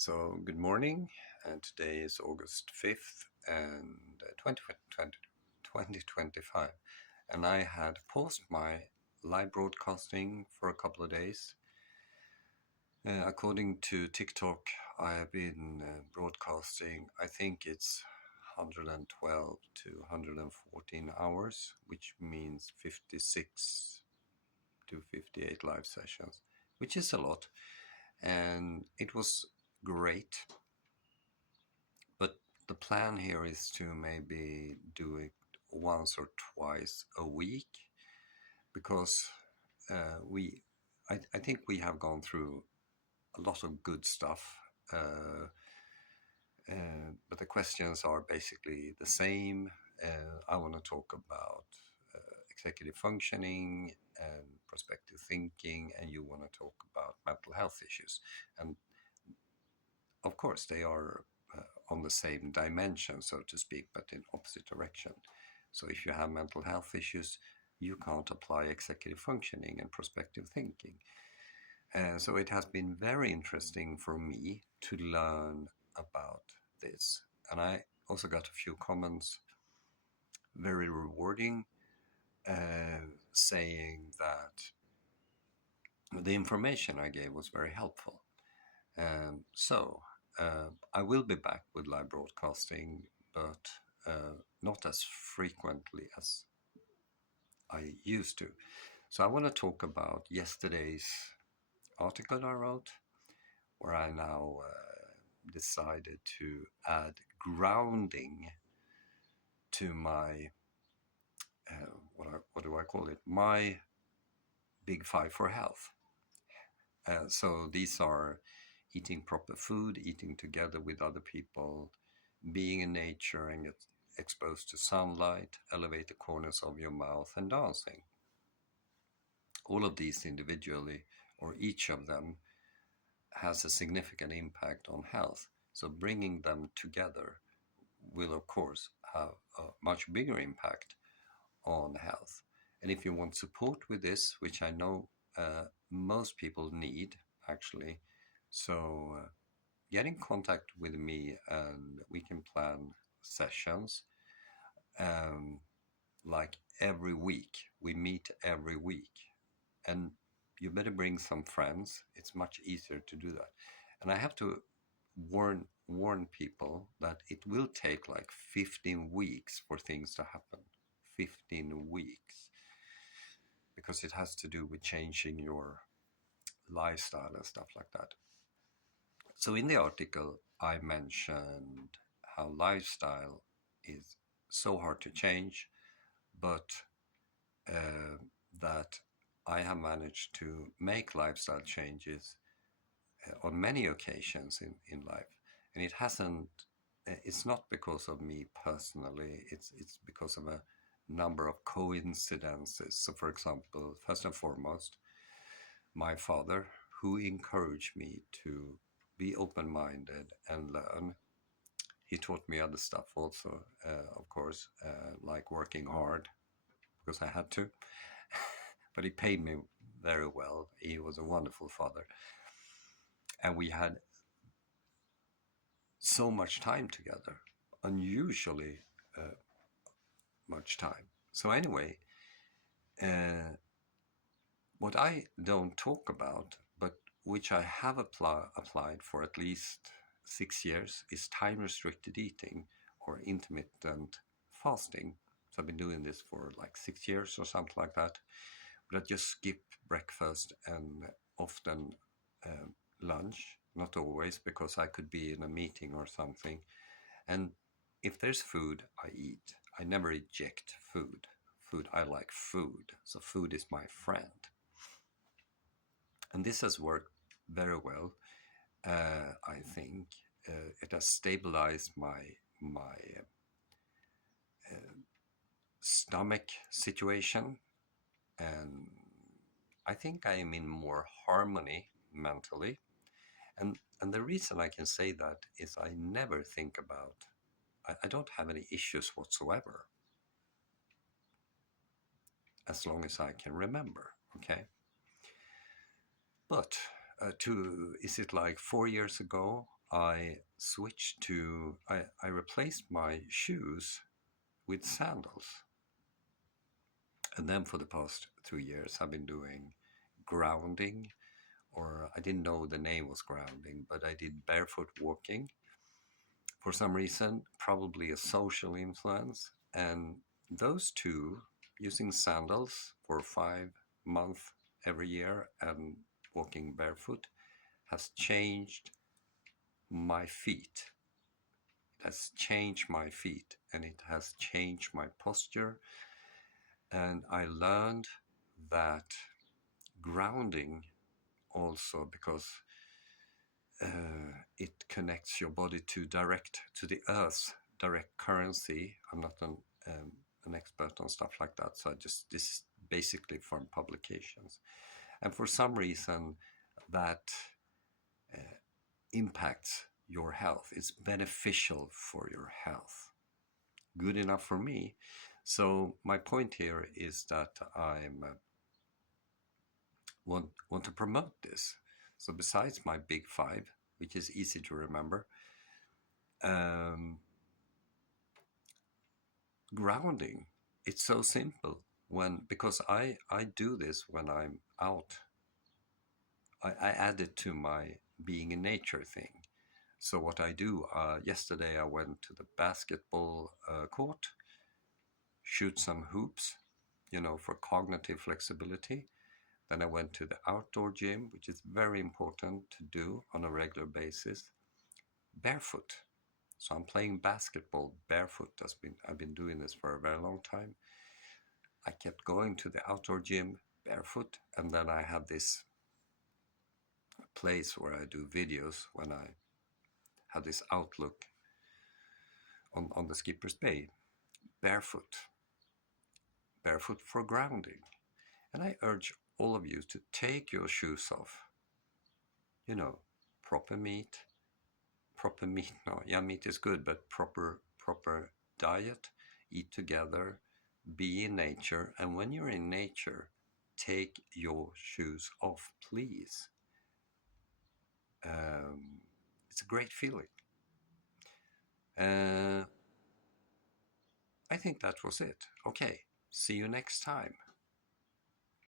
So, good morning, and today is August 5th and 2025. And I had paused my live broadcasting for a couple of days. According to TikTok, I have been broadcasting, I think it's 112 to 114 hours, which means 56 to 58 live sessions, which is a lot. And it was great. But the plan here is to maybe do it once or twice a week because I think we have gone through a lot of good stuff. Uh, but the questions are basically the same. I want to talk about executive functioning and prospective thinking, and you want to talk about mental health issues. And of course, they are on the same dimension, so to speak, but in opposite direction. So if you have mental health issues, you can't apply executive functioning and prospective thinking. So it has been very interesting for me to learn about this. And I also got a few comments, very rewarding, saying that the information I gave was very helpful. So I will be back with live broadcasting, but not as frequently as I used to. So I want to talk about yesterday's article I wrote, where I now decided to add grounding to my, what do I call it? My big five for health. So these are eating proper food, eating together with other people, being in nature and get exposed to sunlight, elevate the corners of your mouth, and dancing. All of these individually, or each of them, has a significant impact on health. So bringing them together will, of course, have a much bigger impact on health. And if you want support with this, which I know most people need, actually, so get in contact with me and we can plan sessions. Like every week, we meet every week, and you better bring some friends. It's much easier to do that. And I have to warn people that it will take like 15 weeks for things to happen. 15 weeks, because it has to do with changing your lifestyle and stuff like that. So in the article, I mentioned how lifestyle is so hard to change, but that I have managed to make lifestyle changes on many occasions in life. And it's not because of me personally, it's because of a number of coincidences. So, for example, first and foremost, my father, who encouraged me to be open minded and learn. He taught me other stuff also, of course, like working hard because I had to. But he paid me very well. He was a wonderful father. And we had so much time together, unusually much time. So, anyway, what I don't talk about, but which I have applied for at least 6 years, is time restricted eating or intermittent fasting. So, I've been doing this for like 6 years or something like that. But I just skip breakfast and often lunch, not always, because I could be in a meeting or something. And if there's food, I eat. I never reject food. I like food. So food is my friend. And this has worked very well, I think. It has stabilized my stomach situation, and I think I am in more harmony mentally. And the reason I can say that is I never think about, I don't have any issues whatsoever, as long as I can remember, okay? But is it like 4 years ago, I replaced my shoes with sandals. And then for the past 2 years, I've been doing grounding, or I didn't know the name was grounding, but I did barefoot walking for some reason, probably a social influence. And those two, using sandals for 5 months every year and walking barefoot, has changed my feet. It has changed my feet and it has changed my posture. And I learned that grounding also, because it connects your body to the earth, direct currency. I'm not an expert on stuff like that, so this is basically from publications. And for some reason, that impacts your health. It's beneficial for your health. Good enough for me. So my point here is that I'm want to promote this. So besides my big five, which is easy to remember, grounding. It's so simple because I do this when I'm out. I add it to my being in nature thing. So what I do, yesterday I went to the basketball court, shoot some hoops, for cognitive flexibility. Then I went to the outdoor gym, which is very important to do on a regular basis, barefoot. So I'm playing basketball barefoot. I've been doing this for a very long time. I kept going to the outdoor gym barefoot, and then I have this place where I do videos when I have this outlook on the Skipper's Bay, barefoot for grounding. And I urge all of you to take your shoes off. Proper meat. No, yeah, meat is good, but proper diet, eat together, be in nature. And when you're in nature, take your shoes off, please. It's a great feeling. I think that was it. Okay, see you next time.